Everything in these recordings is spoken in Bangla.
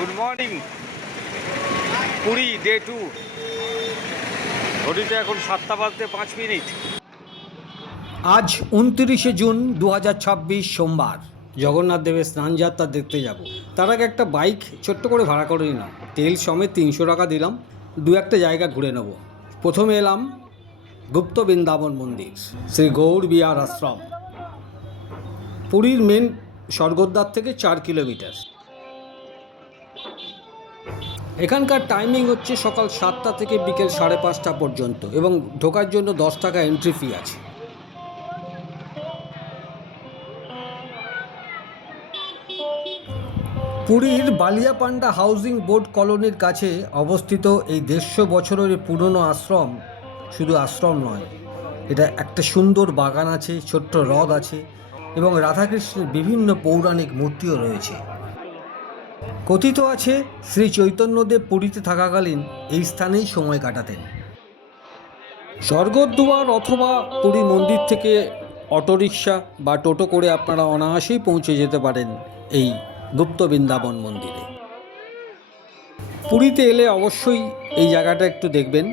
Good morning. পুরী ডে 2। ঘড়িতে এখন 7টা বাজতে 5 মিনিট। আজ 29শে জুন 2026 সোমবার। জগন্নাথ দেবের স্নানযাত্রা দেখতে যাব। তার আগে একটা বাইক ছোট্ট করে ভাড়া করে নিলাম। তেল সমেত 300 টাকা দিলাম। দু একটা জায়গা ঘুরে নেব। প্রথমে এলাম গুপ্ত বৃন্দাবন মন্দির, শ্রী গৌর বিহার আশ্রম, পুরীর মেন স্বর্গদ্বার থেকে 4 কিলোমিটার। এখানকার টাইমিং হচ্ছে সকাল 7টা থেকে বিকেল 5:30 পর্যন্ত এবং ঢোকার জন্য 10 টাকা এন্ট্রি ফি আছে। পুরীর বালিয়াপান্ডা হাউজিং বোর্ড কলোনির কাছে অবস্থিত এই 150 বছরের পুরনো আশ্রম শুধু আশ্রম নয়, এটা একটা সুন্দর বাগান আছে, ছোট্ট হ্রদ আছে এবং রাধাকৃষ্ণের বিভিন্ন পৌরাণিক মূর্তিও রয়েছে। কথিত আছে শ্রী চৈতন্যদেব পুরীতে থাকাকালীন এই স্থানেই সময় কাটাতেন। স্বর্গদ্বার অথবা পুরী মন্দির থেকে অটোরিকশা বা টোটো করে আপনারা অনায়াসেই পৌঁছে যেতে পারেন এই গুপ্ত বৃন্দাবন মন্দিরে। পুরীতে এলে অবশ্যই এই জায়গাটা একটু দেখবেন,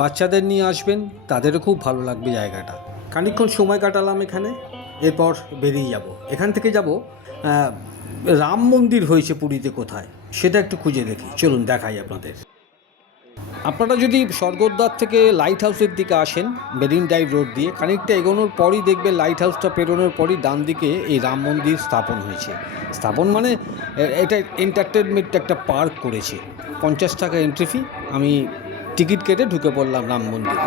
বাচ্চাদের নিয়ে আসবেন, তাদেরও খুব ভালো লাগবে জায়গাটা। খানিকক্ষণ সময় কাটালাম এখানে, এরপর বেরিয়ে যাব। এখান থেকে যাব রাম মন্দির হয়েছে পুরীতে কোথায় সেটা একটু খুঁজে দেখি, চলুন দেখাই আপনাদের। আপনারা যদি স্বর্গদ্বার থেকে লাইট হাউসের দিকে আসেন মেরিন ড্রাইভ রোড দিয়ে, খানিকটা এগোনোর পরই দেখবেন লাইট হাউসটা পেরোনোর পরই ডান দিকে এই রাম মন্দির স্থাপন হয়েছে। স্থাপন মানে এটা এন্টারটেনমেন্ট একটা পার্ক করেছে। 50 টাকা এন্ট্রি ফি। আমি টিকিট কেটে ঢুকে পড়লাম রাম মন্দিরে।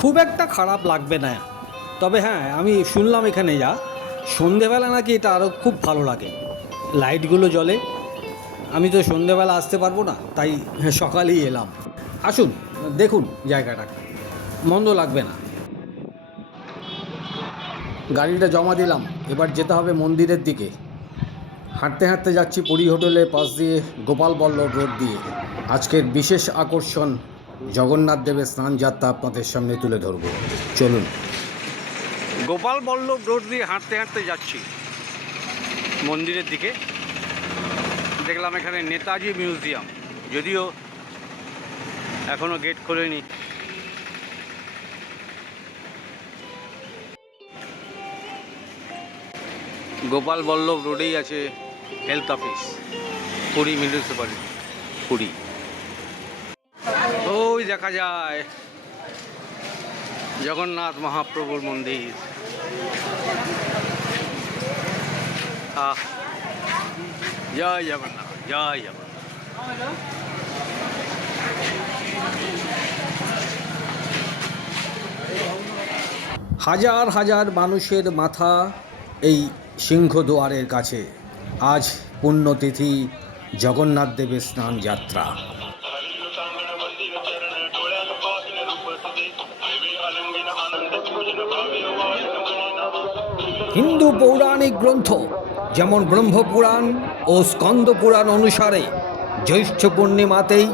খুব একটা খারাপ লাগবে না, তবে হ্যাঁ আমি শুনলাম এখানে সন্ধেবেলা নাকি এটা আরও খুব ভালো লাগে, লাইটগুলো জ্বলে। আমি তো সন্ধেবেলা আসতে পারবো না, তাই সকালেই এলাম। আসুন দেখুন জায়গাটা, মন্দ লাগবে না। গাড়িটা জমা দিলাম, এবার যেতে হবে মন্দিরের দিকে। হাঁটতে হাঁটতে যাচ্ছি পুরী হোটেলের পাশ দিয়ে গোপাল বল্লভ রোড দিয়ে। আজকের বিশেষ আকর্ষণ জগন্নাথ দেবের স্নানযাত্রা আপনাদের সামনে তুলে ধরব, চলুন। গোপাল বল্লভ রোড দিয়ে হাঁটতে হাঁটতে যাচ্ছি মন্দিরের দিকে। দেখলাম এখানে নেতাজি মিউজিয়াম, যদিও এখনো গেট খোলেনি। গোপাল বল্লভ রোডেই আছে health office, Puri municipality Puri. ওই দেখা যায় জগন্নাথ মহাপ্রভুর মন্দির। জয় জগন্নাথ, জয় জগন্নাথ। হাজার হাজার মানুষের মাথা এই সিংহদুয়ারের কাছে। আজ পুণ্যতিথি জগন্নাথ দেবের স্নান যাত্রা। হিন্দু পৌরাণিক গ্রন্থ যেমন ব্রহ্মপুরাণ ও স্কন্দ পুরাণ অনুসারে জ্যৈষ্ঠ পূর্ণিমাতেই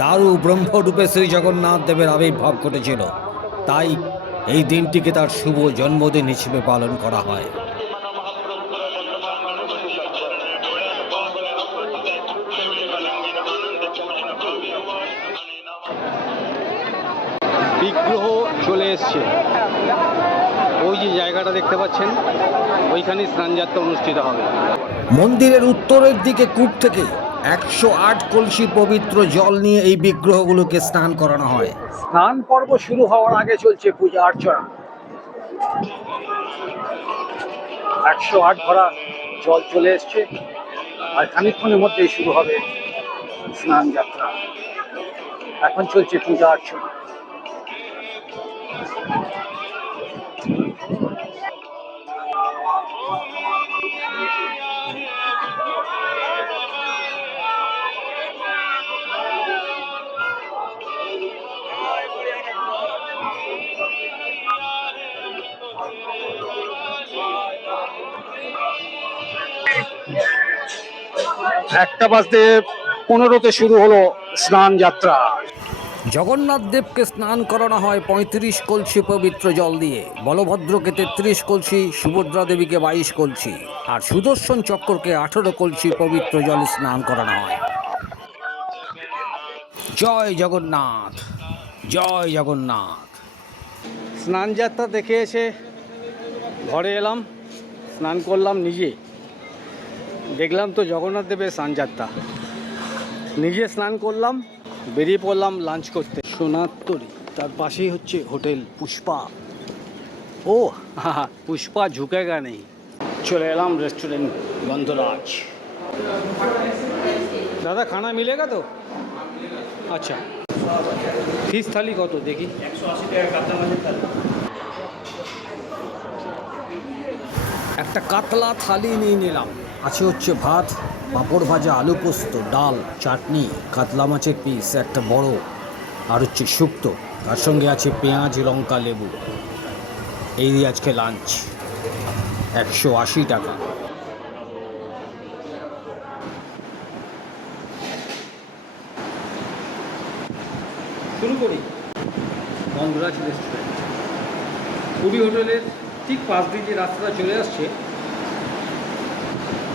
দারু ব্রহ্মরূপে শ্রী জগন্নাথ দেবের আবির্ভাব ঘটেছিল, তাই এই দিনটিকে তার শুভ জন্মদিন হিসেবে পালন করা হয়। বিগ্রহ চলে এসছে, ওই যে জায়গাটা দেখতে পাচ্ছেন, ওইখানে স্নানযাত্রা অনুষ্ঠিত হবে। মন্দিরের উত্তরের দিকে কূপ থেকে 108 কলসি পবিত্র জল নিয়ে এই বিগ্রহগুলোকে স্নান করানো হয়। স্নান পর্ব শুরু হওয়ার আগে চলছে পূজা অর্চনা। 108 ভরা জল চলে এসছে, আর খানিকক্ষণের মধ্যেই শুরু হবে স্নান যাত্রা। এখন চলছে পূজা অর্চনা। 1:15 শুরু হলো স্নান যাত্রা। জগন্নাথ দেবকে স্নান করানো হয় 35 কলসি পবিত্র জল দিয়ে, বলভদ্রকে 33 কলসি, সুভদ্রা দেবীকে 22 কলসি, আর সুদর্শন চক্রকে 18 কলসি পবিত্র জলে স্নান করানো হয়। জয় জগন্নাথ, জয় জগন্নাথ। স্নান যাত্রা দেখে এসে ঘরে এলাম, স্নান করলাম নিজে। দেখলাম তো জগন্নাথ দেবের স্নান যাত্রা, নিজে স্নান করলাম, বেরিয়ে পড়লাম লাঞ্চ করতে। সোনারতরী, তার পাশেই হচ্ছে হোটেল পুষ্পা। ও পুষ্পা ঝুঁকেগা নেই। চলে এলাম রেস্টুরেন্ট গন্ধরাজ। দাদা খানা মিলেগা তো? আচ্ছা, ফিশ থালি কত দেখি? 180 টাকা কাতলা মাছের থালি। একটা কাতলা থালি নিয়ে নিলাম। আছে হচ্ছে ভাত, পাঁপড় ভাজা, আলু পোস্ত, ডাল, চাটনি, কাতলা মাছের পিস একটা বড়, আর হচ্ছে শুক্তো। তার সঙ্গে আছে পেঁয়াজ, লঙ্কা, লেবু। এই দিয়ে আজকে লাঞ্চ, 180 টাকা। শুরু করি। গন্ধরাজ রেস্টুরেন্ট, পুরী হোটেলের ঠিক পাশ দিয়ে যে রাস্তাটা চলে আসছে,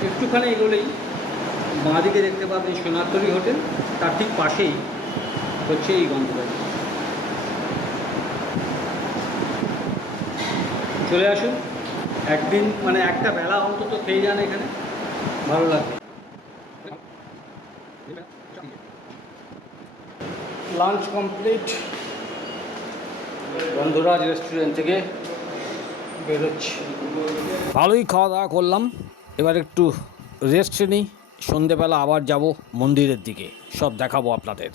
একটুখানি এগোলেই বাঁদিকে দেখতে পাবেন সোনারতরী হোটেল, তার ঠিক পাশেই হচ্ছে এই গন্ধরাজ। চলে আসুন, একদিন মানে একটা বেলা অন্তত খেয়ে যান, এখানে ভালো লাগবে। লাঞ্চ কমপ্লিট, গন্ধরাজ রেস্টুরেন্ট থেকে বেরোচ্ছি। ভালোই খাওয়া দাওয়া করলাম, এবার একটু রেস্ট নিই। সন্ধেবেলা আবার যাব মন্দিরের দিকে, সব দেখাবো আপনাদের।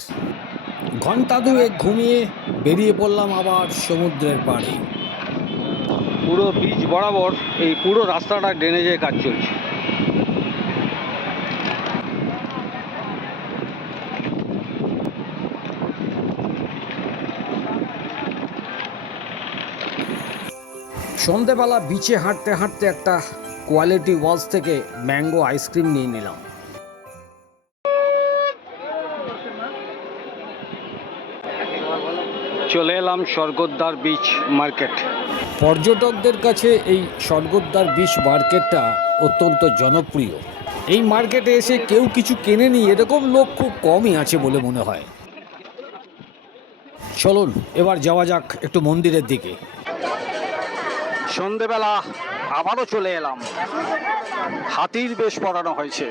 ঘন্টা দুয়েক ঘুমিয়ে বেরিয়ে পড়লাম আবার সমুদ্রের পাড়ে। পুরো বিচ বরাবর এই পুরো রাস্তাটা ড্রেনেজের কাজ চলছে। সন্ধেবেলা বিচে হাঁটতে হাঁটতে একটা কোয়ালিটি ওয়ালস থেকে ম্যাঙ্গো আইসক্রিম নিয়ে নিলাম। চলে এলাম স্বর্গদ্বার বিচ মার্কেট। পর্যটকদের কাছে এই স্বর্গদ্বার বিচ মার্কেটটা অত্যন্ত জনপ্রিয়। এই মার্কেটে এসে কেউ কিছু কেনেনি এরকম লোক খুব কমই আছে বলে মনে হয়। চলুন এবার যাওয়া যাক একটু মন্দিরের দিকে। সন্ধেবেলা আবারও চলে এলাম, হাতির বেশ পরানো হয়েছে।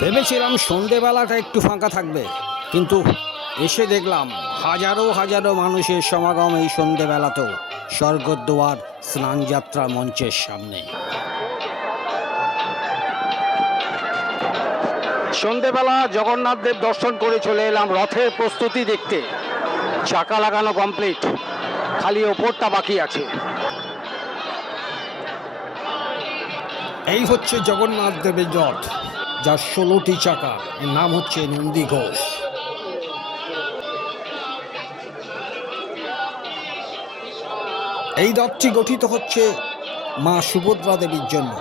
ভেবেছিলাম সন্ধেবেলাটা একটু ফাঁকা থাকবে, কিন্তু এসে দেখলাম হাজারো হাজারো মানুষের সমাগম এই সন্ধেবেলাতেও স্বর্গদ্বার স্নানযাত্রা মঞ্চের সামনে। সন্ধেবেলা জগন্নাথ দেব দর্শন করে চলে এলাম রথের প্রস্তুতি দেখতে। চাকা লাগানো কমপ্লিট, খালি ওপরটা বাকি আছে। এই হচ্ছে জগন্নাথ দেবের রথ, যার 16টি চাকা। এর নাম হচ্ছে নন্দী ঘোষ। এই রথটি গঠিত হচ্ছে মা সুভদ্রা দেবীর জন্য,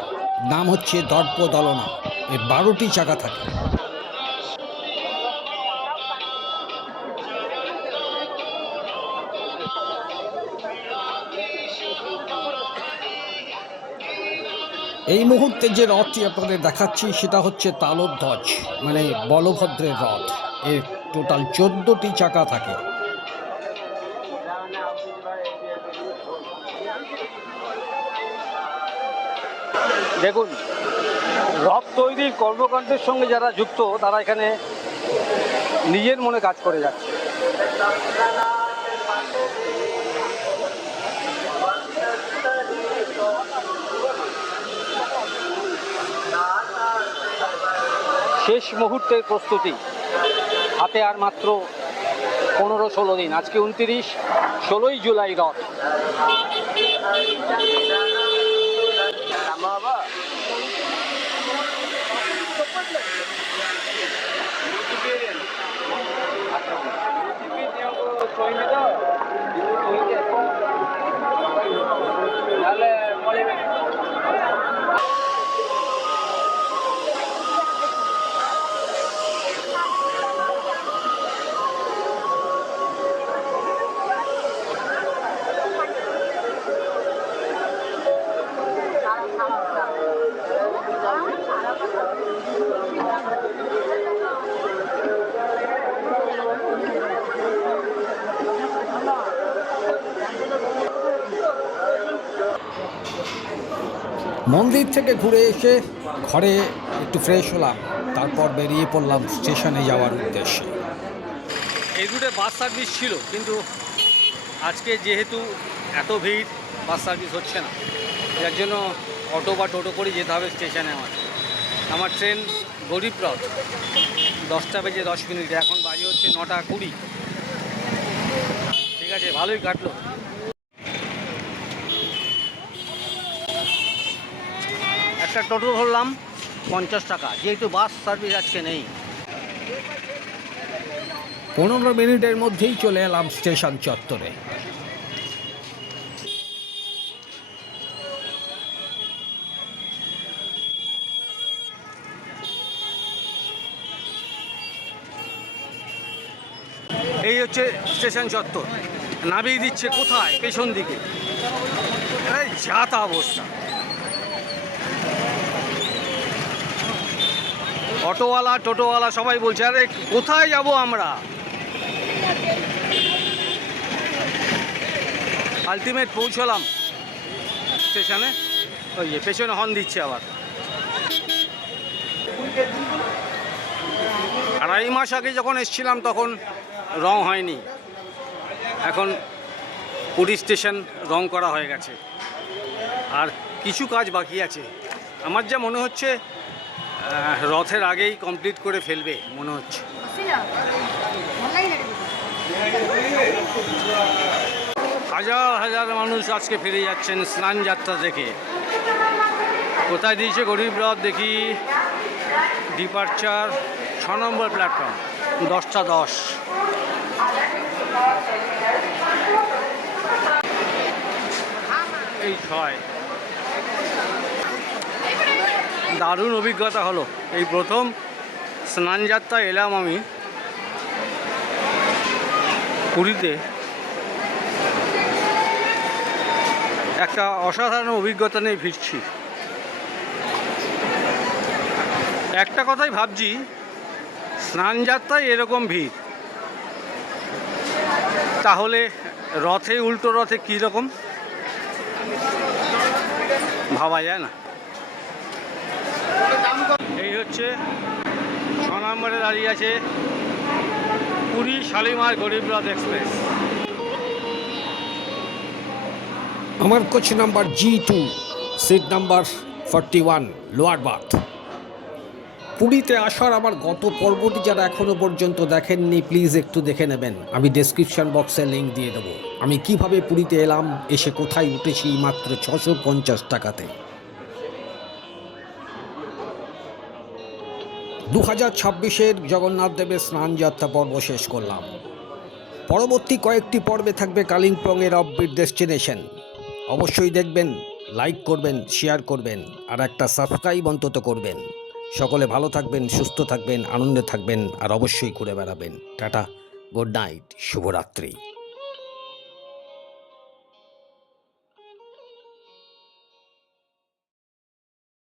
নাম হচ্ছে দর্পদলনা। এর 12টি চাকা থাকে। এই মুহূর্তে যে রথটি আপনাদের দেখাচ্ছি সেটা হচ্ছে তালধ্বজ, মানে বলভদ্রের রথ। এর টোটাল 14টি চাকা থাকে। দেখুন, রথ তৈরির কর্মকাণ্ডের সঙ্গে যারা যুক্ত তারা এখানে নিজের মনে কাজ করে যাচ্ছে। শেষ মুহূর্তের প্রস্তুতি, হাতে আর মাত্র 15-16 দিন। আজকে 29, 16ই জুলাই রথ। মন্দির থেকে ঘুরে এসে ঘরে একটু ফ্রেশ হলাম, তারপর বেরিয়ে পড়লাম স্টেশনে যাওয়ার উদ্দেশ্যে। এই রুটে বাস সার্ভিস ছিল, কিন্তু আজকে যেহেতু এত ভিড় বাস সার্ভিস হচ্ছে না, যার জন্য অটো বা টোটো করে যেতে হবে স্টেশনে। আমার ট্রেন গরিবরথ 10:10, এখন বাজে হচ্ছে 9:20। ঠিক আছে, ভালোই কাটলো। একটা টোটো ধরলাম 50 টাকা, যেহেতু বাস সার্ভিস আজকে নেই। 15 মিনিটের মধ্যেই চলে এলাম স্টেশন চত্বরে। এই হচ্ছে স্টেশন চত্বর। নামিয়ে দিচ্ছে কোথায়? পেছন দিকে। এই যা তা অবস্থা। অটোওয়ালা টোটোওয়ালা সবাই বলছে, আরে কোথায় যাব আমরা? আলটিমেট পৌঁছলাম স্টেশনে। ওই যে পেছনে হর্ন দিচ্ছে আবার। 2.5 মাস আগে যখন এসেছিলাম তখন রং হয়নি, এখন পুরী স্টেশন রং করা হয়ে গেছে, আর কিছু কাজ বাকি আছে। আমার যা মনে হচ্ছে রথের আগেই কমপ্লিট করে ফেলবে মনে হচ্ছে। হাজার হাজার মানুষ আজকে ফিরে যাচ্ছেন স্নান যাত্রা দেখে। কোথায় দিয়েছে গরিবরথ দেখি? ডিপারচার 6 নম্বর প্ল্যাটফর্ম, 10:10। এই 6। দারুণ অভিজ্ঞতা হলো। এই প্রথম স্নানযাত্রা এলাম আমি পুরীতে। একটা অসাধারণ অভিজ্ঞতা নিয়ে ফিরছি। একটা কথাই ভাবছি, স্নানযাত্রায় এরকম ভিড়, তাহলে রথে, উল্টো রথে কীরকম ভাবা যায় না। এই হচ্ছে 6 নম্বরে দাঁড়িয়ে আছে পুরী শালিমার গরিবরথ এক্সপ্রেস। আমার coach number G2, seat number 41, lower berth. পুরীতে আসার আমার গত পর্বটি যারা এখনও পর্যন্ত দেখেননি, প্লিজ একটু দেখে নেবেন। আমি ডেসক্রিপশন বক্সে লিঙ্ক দিয়ে দেবো। আমি কিভাবে পুরীতে এলাম, এসে কোথায় উঠেছি মাত্র 650 টাকাতে। 2026-এর জগন্নাথ দেবের স্নানযাত্রা পর্ব শেষ করলাম। পরবর্তী কয়েকটি পর্বে থাকবে কালিম্পংয়ের অফবিট ডেস্টিনেশন। অবশ্যই দেখবেন, লাইক করবেন, শেয়ার করবেন, আর একটা সাবস্ক্রাইব অন্তত করবেন। সকলে ভালো থাকবেন, সুস্থ থাকবেন, আনন্দে থাকবেন, আর অবশ্যই ঘুরে বেড়াবেন। টাটা, গুড নাইট, শুভরাত্রি।